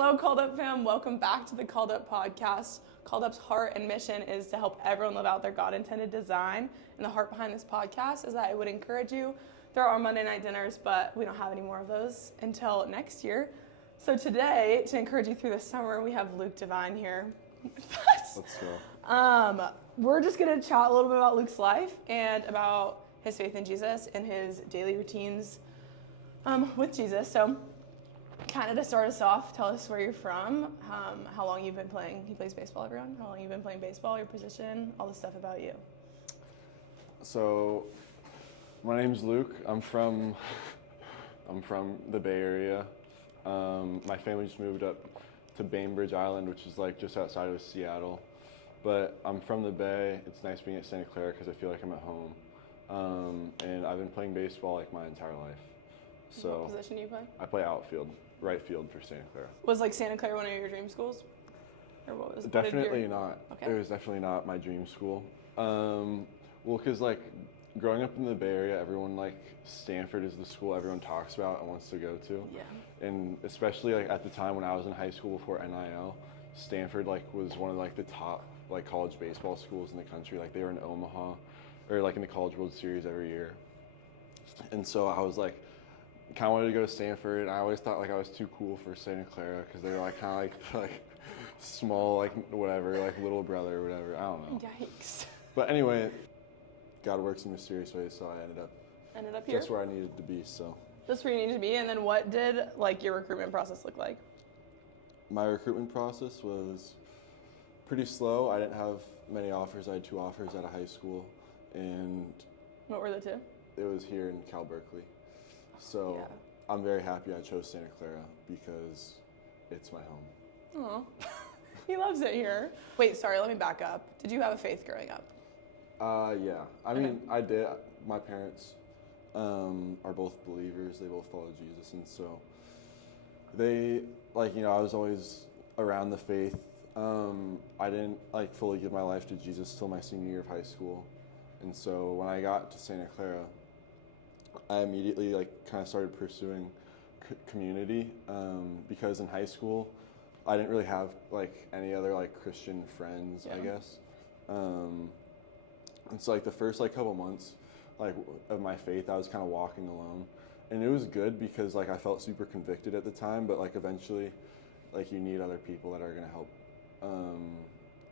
Hello, Called Up fam. Welcome back to the Called Up podcast. Called Up's heart and mission is to help everyone live out their God-intended design. And the heart behind this podcast is that it would encourage you through our Monday night dinners, but we don't have any more of those until next year. So today, to encourage you through the summer, we have Luke DeVine here. Let's go. We're just going to chat a little bit about Luke's life and about his faith in Jesus and his daily routines with Jesus. So kind of to start us off, tell us where you're from, how long you've been playing. He plays baseball, everyone. How long you've been playing baseball, your position, all the stuff about you. So, my name's Luke. I'm from the Bay Area. My family just moved up to Bainbridge Island, which is like just outside of Seattle. But I'm from the Bay. It's nice being at Santa Clara because I feel like I'm at home. And I've been playing baseball like my entire life. So What position do you play? I play outfield, right field for Santa Clara. Was like Santa Clara one of your dream schools? Or what was Definitely not. Okay. It was definitely not my dream school. Well, because like growing up in the Bay Area, everyone like Stanford is the school everyone talks about and wants to go to. Yeah. And especially like at the time when I was in high school before NIL, Stanford like was one of like the top like college baseball schools in the country. Like they were in Omaha or like in the College World Series every year. And so I was like kind of wanted to go to Stanford, and I always thought like I was too cool for Santa Clara because they were like kind of like small, like whatever, like little brother or whatever. I don't know. Yikes. But anyway, God works in mysterious ways, so I Ended up here? just where I needed to be. So Just where you needed to be. And then what did like your recruitment process look like? my recruitment process was pretty slow. I didn't have many offers. I had 2 offers out of high school, and What were the two? it was here in Cal Berkeley. So Yeah. I'm very happy I chose Santa Clara because it's my home. Aw. He loves it here. Wait, sorry, let me back up. Did you have a faith growing up? Yeah. I mean, I did. My parents are both believers. They both follow Jesus, and so they like I was always around the faith. I didn't like fully give my life to Jesus till my senior year of high school, and so when I got to Santa Clara, I immediately like kind of started pursuing community because in high school I didn't really have like any other like Christian friends, I guess. And so like the first like couple months like of my faith, I was kind of walking alone, and it was good because like I felt super convicted at the time, but like eventually like you need other people that are gonna help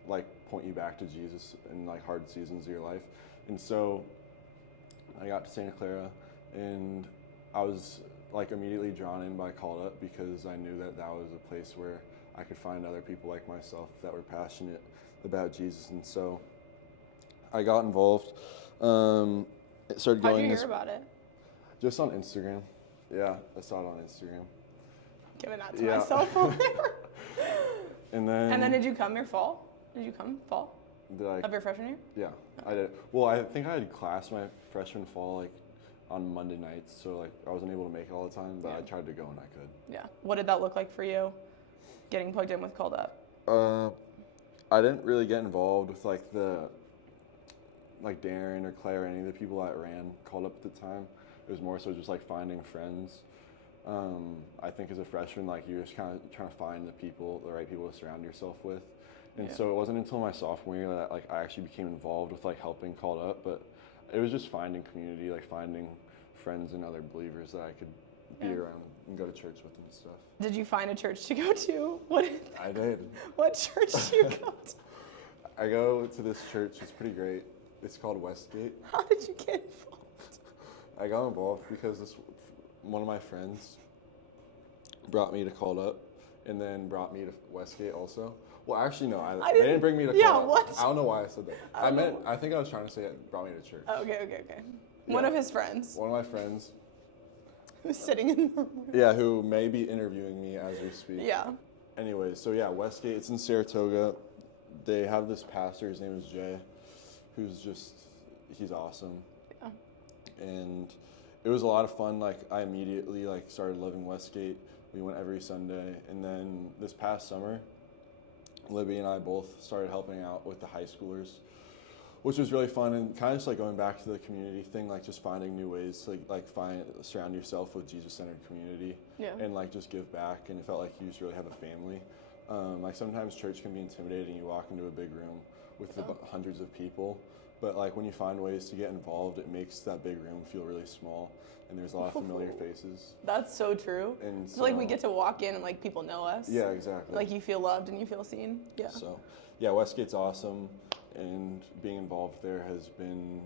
like point you back to Jesus in like hard seasons of your life. And so I got to Santa Clara, and I was like immediately drawn in by Called Up because I knew that that was a place where I could find other people like myself that were passionate about Jesus. And so I got involved. It started How'd going you hear about it? just on Instagram. Yeah, I saw it on Instagram. Giving that to myself over there. And then did you come your fall? Did you come fall did I? of your freshman year? Yeah, I did. Well, I think I had class my freshman fall like on Monday nights, so like I wasn't able to make it all the time, but I tried to go when I could. Yeah. What did that look like for you, getting plugged in with Called Up? I didn't really get involved with like Darren or Clara, any of the people that ran Called Up at the time. It was more so just like finding friends. I think as a freshman, like you're just kind of trying to find the right people to surround yourself with. And so it wasn't until my sophomore year that like I actually became involved with like helping Called Up, but it was just finding community, like finding friends and other believers that I could be around and go to church with and stuff. Did you find a church to go to? I did. What church did you go to? I go to this church. It's pretty great. It's called Westgate. How did you get involved? I got involved because one of my friends brought me to Called Up, and then brought me to Westgate also. Well, actually, no, they didn't bring me to Called Up. What? I don't know why I said that. I think I was trying to say it brought me to church. Oh, okay. One of his friends. One of my friends. Who's sitting in the room. Yeah, who may be interviewing me as we speak. Yeah. Anyways, so yeah, Westgate, it's in Saratoga. They have this pastor, his name is Jay, he's awesome. Yeah. And it was a lot of fun. Like I immediately like started loving Westgate. We went every Sunday, and then this past summer, Libby and I both started helping out with the high schoolers which was really fun, and kind of just like going back to the community thing, like just finding new ways to surround yourself with Jesus-centered community, and like just give back. And it felt like you just really have a family. Like sometimes church can be intimidating. You walk into a big room with hundreds of people, but like when you find ways to get involved, it makes that big room feel really small, and there's a lot of familiar faces. That's so true. And so, like we get to walk in and like people know us. Yeah, exactly. Like you feel loved and you feel seen. Yeah. So yeah, Westgate's awesome, and being involved there has been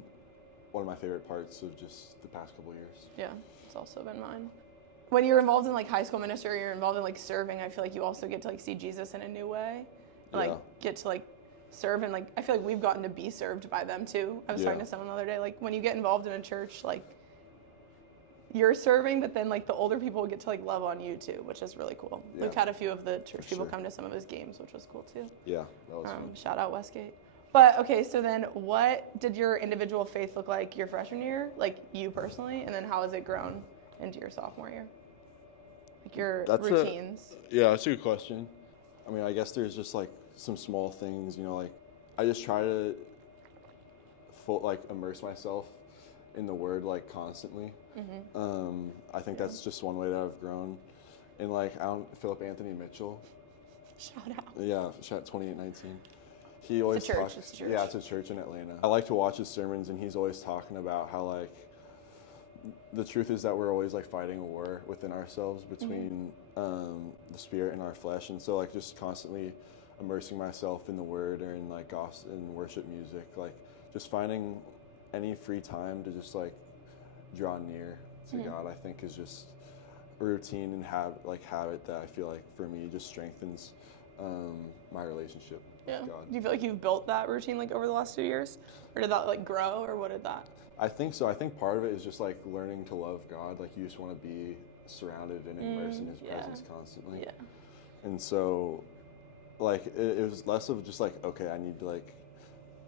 one of my favorite parts of just the past couple years. Yeah, it's also been mine. When you're involved in like high school ministry, or you're involved in like serving, I feel like you also get to like see Jesus in a new way. Like get to like serve, and like I feel like we've gotten to be served by them too. I was talking to someone the other day, like when you get involved in a church, like you're serving, but then like the older people get to like love on you too, which is really cool. Yeah. Luke had a few of the church people come to some of his games, which was cool too. Yeah, that was fun. Shout out Westgate. But okay, so then what did your individual faith look like your freshman year, like you personally, and then how has it grown into your sophomore year? Like your routines. That's a good question. I mean, I guess there's just like some small things, you know, like I just try to immerse myself in the word like constantly. I think that's just one way that I've grown. And like Philip Anthony Mitchell. Shout out. Yeah, shout out 2819. He always talks. It's a church. Yeah, it's a church in Atlanta. I like to watch his sermons, and he's always talking about how like the truth is that we're always like fighting a war within ourselves between the spirit and our flesh, and so like just constantly immersing myself in the word or in like gospel and worship music, like just finding any free time to just like draw near to God, I think is just a routine and habit that I feel like for me just strengthens my relationship with God. Do you feel like you've built that routine like over the last 2 years, or did that like grow, or what did that? I think so. I think part of it is just like learning to love God. Like you just want to be surrounded and immersed in His presence constantly. Yeah. And so, like it was less of just like, okay, I need to like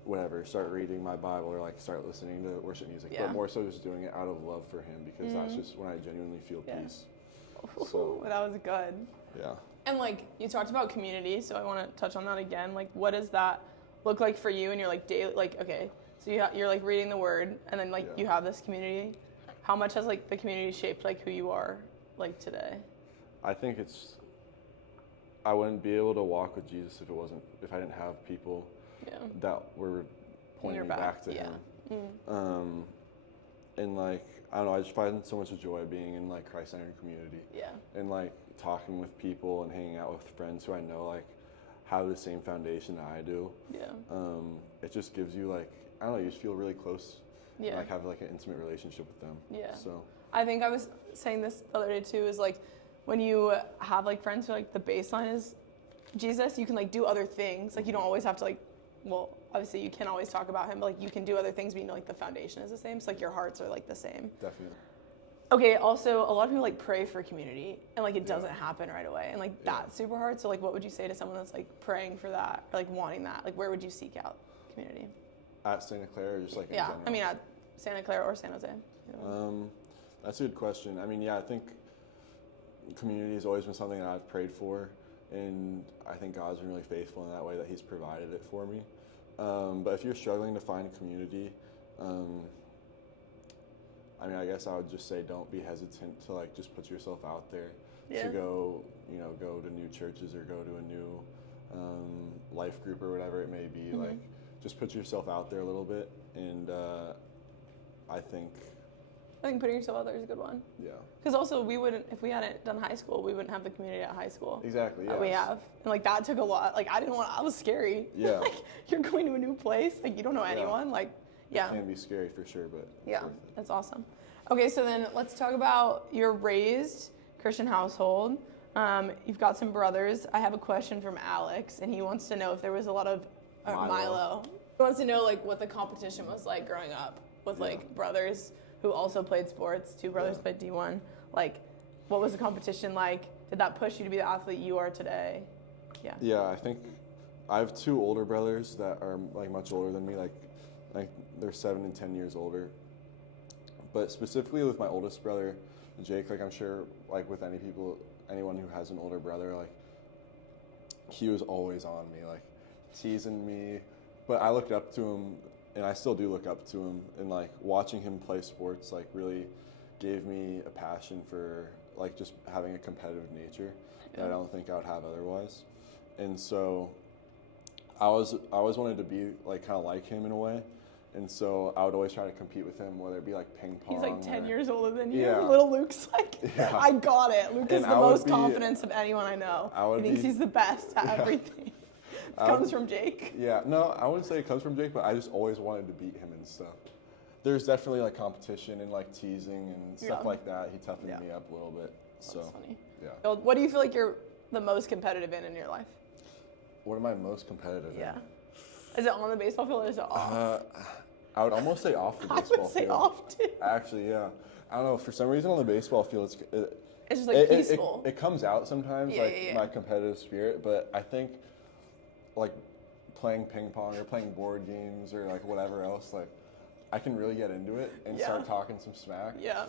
whatever, start reading my Bible or like start listening to worship music, but more so just doing it out of love for Him, because that's just when I genuinely feel peace. So that was good. Yeah. And like you talked about community, so I want to touch on that again. Like, what does that look like for you in your like daily? Like, okay, so you're like reading the Word, and then like you have this community. How much has like the community shaped like who you are like today? I think I wouldn't be able to walk with Jesus if I didn't have people that were pointing me back to Him. And like I don't know, I just find so much joy being in like Christ-centered community. Yeah. And like talking with people and hanging out with friends who I know like have the same foundation that I do. Yeah. It just gives you like, I don't know, you just feel really close. Yeah. And like have like an intimate relationship with them. Yeah. So I think I was saying this the other day too, is like when you have like friends who like the baseline is Jesus, you can like do other things. Like you don't always have to like, well, obviously you can't always talk about Him, but like you can do other things, but you know like the foundation is the same. So like your hearts are like the same. Definitely. Okay, also a lot of people like pray for community and like it doesn't happen right away, and like that's super hard. So like what would you say to someone that's like praying for that or like wanting that? Like where would you seek out community? At Santa Clara or just like in general? I mean at Santa Clara or San Jose. That's a good question. I mean, I think community has always been something that I've prayed for, and I think God's been really faithful in that way that He's provided it for me. But if you're struggling to find community, I mean, I guess I would just say don't be hesitant to like just put yourself out there to go to new churches or go to a new life group or whatever it may be. Like just put yourself out there a little bit, and I think putting yourself out there is a good one. Yeah. Because also if we hadn't done high school, we wouldn't have the community at high school. Exactly. That we have, and like that took a lot. Like I was scary. Yeah. Like you're going to a new place, like you don't know anyone. Like it can be scary for sure, but that's awesome. Okay, so then let's talk about your raised Christian household. You've got some brothers. I have a question from Alex, and he wants to know if there was a lot of Milo. He wants to know like what the competition was like growing up with like brothers who also played sports. 2 brothers played D1. Like, what was the competition like? Did that push you to be the athlete you are today? Yeah. Yeah, I think I have 2 older brothers that are like much older than me. Like they're 7 and 10 years older. But specifically with my oldest brother, Jake, like I'm sure like with anyone who has an older brother, like he was always on me, like teasing me. But I looked up to him and I still do look up to him, and like watching him play sports like really gave me a passion for like just having a competitive nature that I don't think I would have otherwise. And so I always wanted to be like kind of like him in a way. And so I would always try to compete with him, whether it be like ping pong. He's like 10 years older than you. Yeah. Little Luke's like, I got it. Luke is the most confidence of anyone I know. He thinks he's the best at everything. It comes from Jake. Yeah, no, I wouldn't say it comes from Jake, but I just always wanted to beat him and stuff. There's definitely like competition and like teasing and stuff like that. He toughened me up a little bit. So, that's funny. Yeah. What do you feel like you're the most competitive in your life? What am I most competitive in? Yeah. Is it on the baseball field or is it off? I would almost say off the baseball field. I would say off too. Actually, yeah. I don't know. For some reason on the baseball field, it's just like peaceful. It comes out sometimes, my competitive spirit. But I think like playing ping pong or playing board games or like whatever else, like I can really get into it and start talking some smack. Yeah.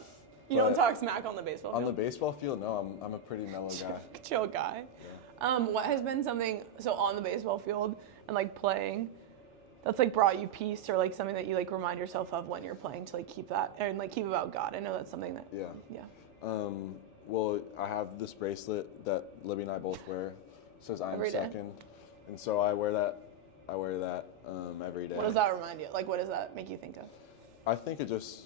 You don't talk smack on the baseball field? On the baseball field, no. I'm a pretty mellow guy. Chill guy. Yeah. What has been something, so on the baseball field and like playing, that's like brought you peace or like something that you like remind yourself of when you're playing to like keep that and like keep about God? I know that's something that. Yeah. Well, I have this bracelet that Libby and I both wear. It says I'm every second. Day. And so I wear that every day. What does that remind you? Like, what does that make you think of? I think it just.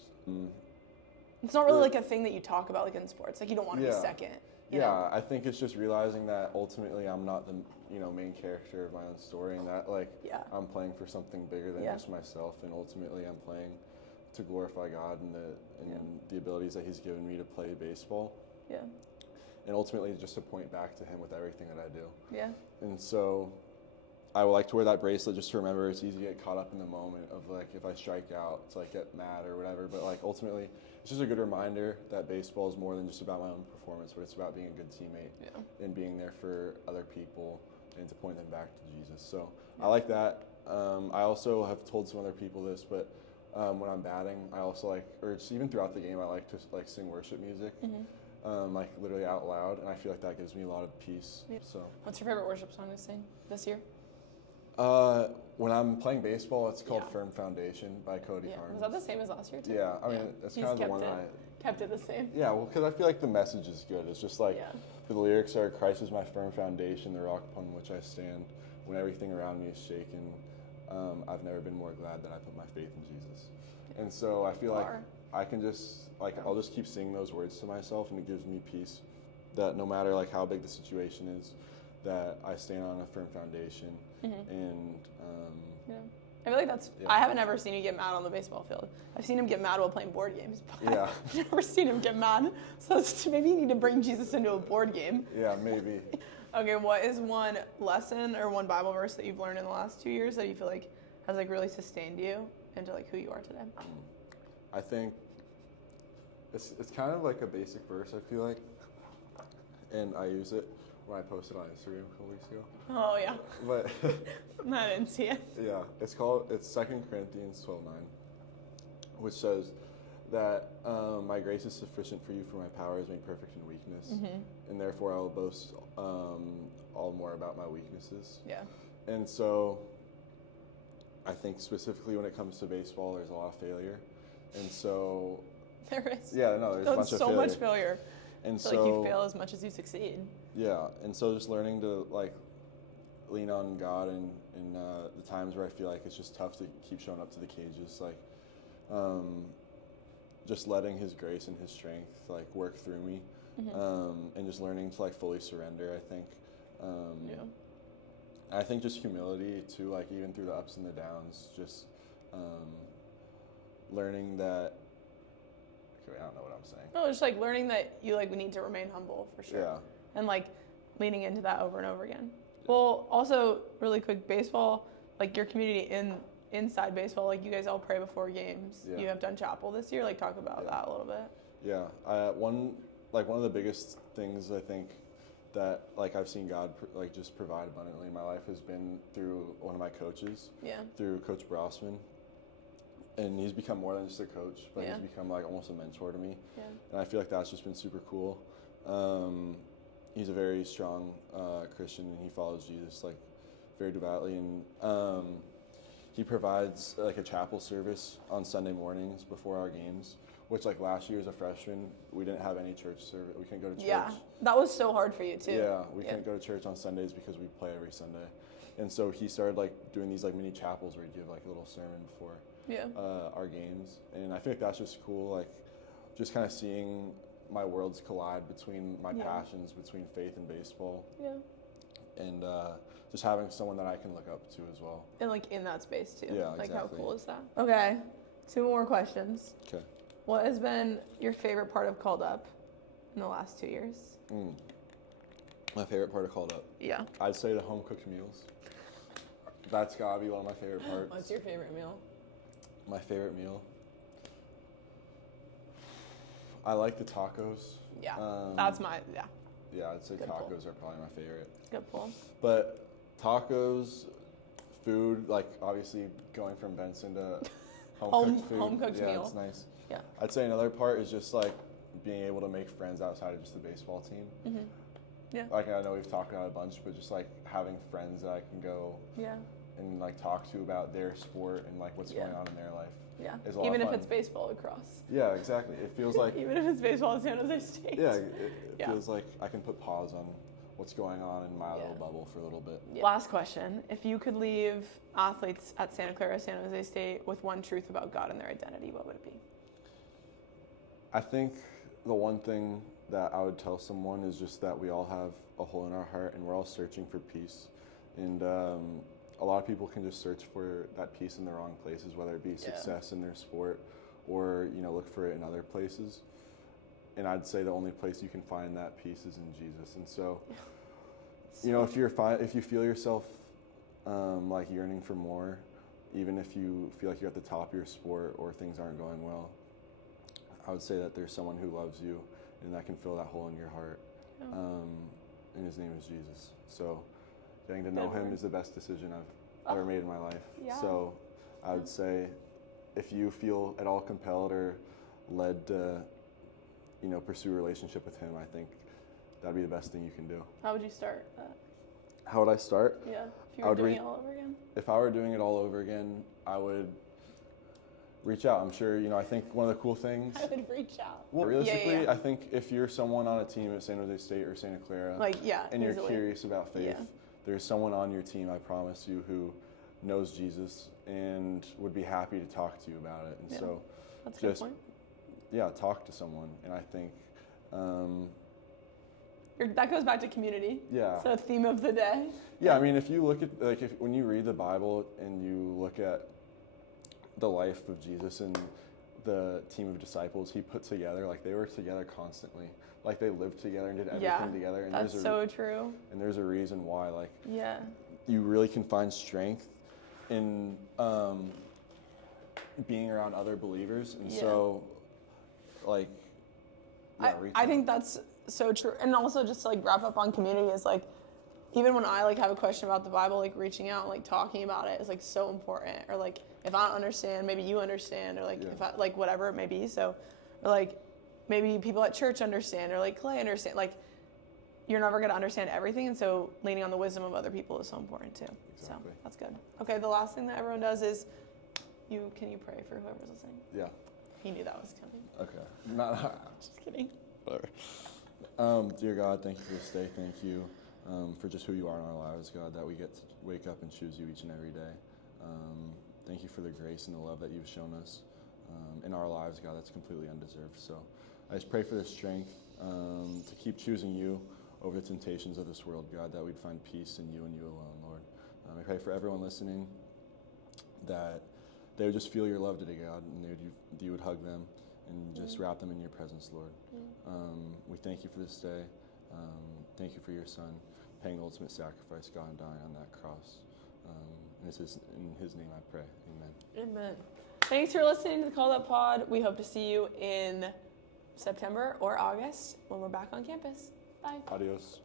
It's not really like a thing that you talk about like in sports. Like you don't want to be second. You know? I think it's just realizing that ultimately I'm not the main character of my own story, and that like I'm playing for something bigger than just myself, and ultimately I'm playing to glorify God and the abilities that He's given me to play baseball. Yeah. And ultimately just to point back to Him with everything that I do. Yeah. And so I would like to wear that bracelet just to remember it's easy to get caught up in the moment of like if I strike out to like get mad or whatever, but like ultimately it's just a good reminder that baseball is more than just about my own performance, but it's about being a good teammate and being there for other people and to point them back to Jesus. So I like that. I also have told some other people this, but when I'm batting, I also like, or just even throughout the game, I like to like sing worship music. Like literally out loud, and I feel like that gives me a lot of peace. Yeah. So, what's your favorite worship song to sing this year? When I'm playing baseball, it's called "Firm Foundation" by Cody Carnes. Was that the same as last year too? Yeah, I mean it's kind of the one kept it the same. Yeah, well, because I feel like the message is good. It's just like the lyrics are "Christ is my firm foundation, the rock upon which I stand. When everything around me is shaken, I've never been more glad that I put my faith in Jesus." And so I feel like I can just I'll just keep singing those words to myself, and it gives me peace that no matter like how big the situation is, that I stand on a firm foundation. And I feel like that's I haven't ever seen you get mad on the baseball field. I've seen him get mad while playing board games, but I've never seen him get mad. So maybe you need to bring Jesus into a board game. Yeah, maybe. Okay, what is one lesson or one Bible verse that you've learned in the last 2 years that you feel like has like really sustained you into like who you are today? I think it's kind of like a basic verse, I feel like, and I use it when I posted on Instagram a couple weeks ago. Oh yeah. But I didn't see it. Yeah, it's 2 Corinthians 12:9, which says that my grace is sufficient for you, for my power is made perfect in weakness, and therefore I will boast all more about my weaknesses. Yeah. And so I think specifically when it comes to baseball, there's a lot of failure, and so there is. Yeah, no, there's a bunch of failure. So much failure. And so like you fail as much as you succeed. Yeah, and so just learning to like lean on God in the times where I feel like it's just tough to keep showing up to the cages, like just letting His grace and His strength like work through me, and just learning to like fully surrender. I think. I think just humility too, like even through the ups and the downs, just learning that. I don't know what I'm saying. No, just like learning that you like we need to remain humble for sure. Yeah. And like leaning into that over and over again. Yeah. Well, also really quick, baseball, like your community inside baseball, like you guys all pray before games. Yeah. You have done chapel this year. Like talk about that a little bit. Yeah. One of the biggest things I think that like I've seen God like just provide abundantly in my life has been through one of my coaches. Yeah. Through Coach Brossman. And he's become more than just a coach, but he's become like almost a mentor to me. Yeah. And I feel like that's just been super cool. He's a very strong Christian, and he follows Jesus like very devoutly. And he provides like a chapel service on Sunday mornings before our games, which like last year as a freshman, we didn't have any church service. We couldn't go to church. Yeah, that was so hard for you too. Yeah, we couldn't go to church on Sundays because we play every Sunday. And so he started like doing these like mini chapels where he'd give like a little sermon before our games. And I feel like that's just cool, like just kind of seeing my worlds collide between my passions, between faith and baseball. Yeah. And just having someone that I can look up to as well. And like in that space too. Yeah, like exactly. How cool is that? Okay, 2 more questions. Okay. What has been your favorite part of Called Up in the last 2 years? My favorite part of Called Up? Yeah. I'd say the home cooked meals. That's gotta be one of my favorite parts. What's your favorite meal? My favorite meal? I like the tacos. Yeah, that's my, Yeah, I'd say Good tacos pull. are probably my favorite. Good pull. But tacos, food, like obviously going from Benson to home-cooked food. Home-cooked meal. Yeah, it's nice. Yeah. I'd say another part is just like being able to make friends outside of just the baseball team. Mm-hmm. Yeah. Like I know we've talked about it a bunch, but just like having friends that I can go and like talk to about their sport and like what's going on in their life. Yeah. Is a lot Even of if fun. it's baseball lacrosse. Yeah, exactly. It feels like Even if it's baseball at San Jose State. yeah, it feels like I can put pause on what's going on in my little bubble for a little bit. Yeah. Last question. If you could leave athletes at Santa Clara, San Jose State with one truth about God and their identity, what would it be? I think the one thing that I would tell someone is just that we all have a hole in our heart and we're all searching for peace. And a lot of people can just search for that peace in the wrong places, whether it be success in their sport or, you know, look for it in other places. And I'd say the only place you can find that peace is in Jesus. And so, you know, if you feel yourself like yearning for more, even if you feel like you're at the top of your sport or things aren't going well, I would say that there's someone who loves you and that can fill that hole in your heart. And his name is Jesus. So getting to know him is the best decision I've ever made in my life. Yeah. So I would say if you feel at all compelled or led to, you know, pursue a relationship with him, I think that'd be the best thing you can do. How would you start that? How would I start? Yeah, if you were doing it all over again. If I were doing it all over again, I would reach out. I'm sure, you know, I think one of the cool things. I would reach out. Well, realistically, I think if you're someone on a team at San Jose State or Santa Clara, and you're curious about faith, there's someone on your team, I promise you, who knows Jesus and would be happy to talk to you about it. And so, that's a good point. Talk to someone. And I think that goes back to community. Yeah. So theme of the day. Yeah, I mean, if you look at when you read the Bible and you look at the life of Jesus and the team of disciples he put together, like they were together constantly, like they lived together and did everything together. And that's so true. And there's a reason why, like, you really can find strength in being around other believers. And so, like, I think that's so true. And also just to like wrap up on community is like, even when I like have a question about the Bible, like reaching out and like talking about it is like so important. Or like if I don't understand, maybe you understand, or like if I like whatever it may be. So, or like maybe people at church understand, or like Clay understand. Like you're never gonna understand everything, and so leaning on the wisdom of other people is so important too. Exactly. So that's good. Okay, the last thing that everyone does is can you pray for whoever's listening? Yeah. He knew that was coming. Okay. Just kidding. Whatever. Dear God, thank you for this day. Thank you for just who you are in our lives, God, that we get to wake up and choose you each and every day. Thank you for the grace and the love that you've shown us in our lives, God, that's completely undeserved. So I just pray for the strength to keep choosing you over the temptations of this world, God, that we'd find peace in you and you alone, Lord. I pray for everyone listening that they would just feel your love today, God, and you would hug them and just wrap them in your presence, Lord. We thank you for this day. Thank you for your son paying the ultimate sacrifice, God, and dying on that cross. And it's in his name I pray. Amen. Amen. Thanks for listening to the Called Up Pod. We hope to see you in September or August when we're back on campus. Bye. Adios.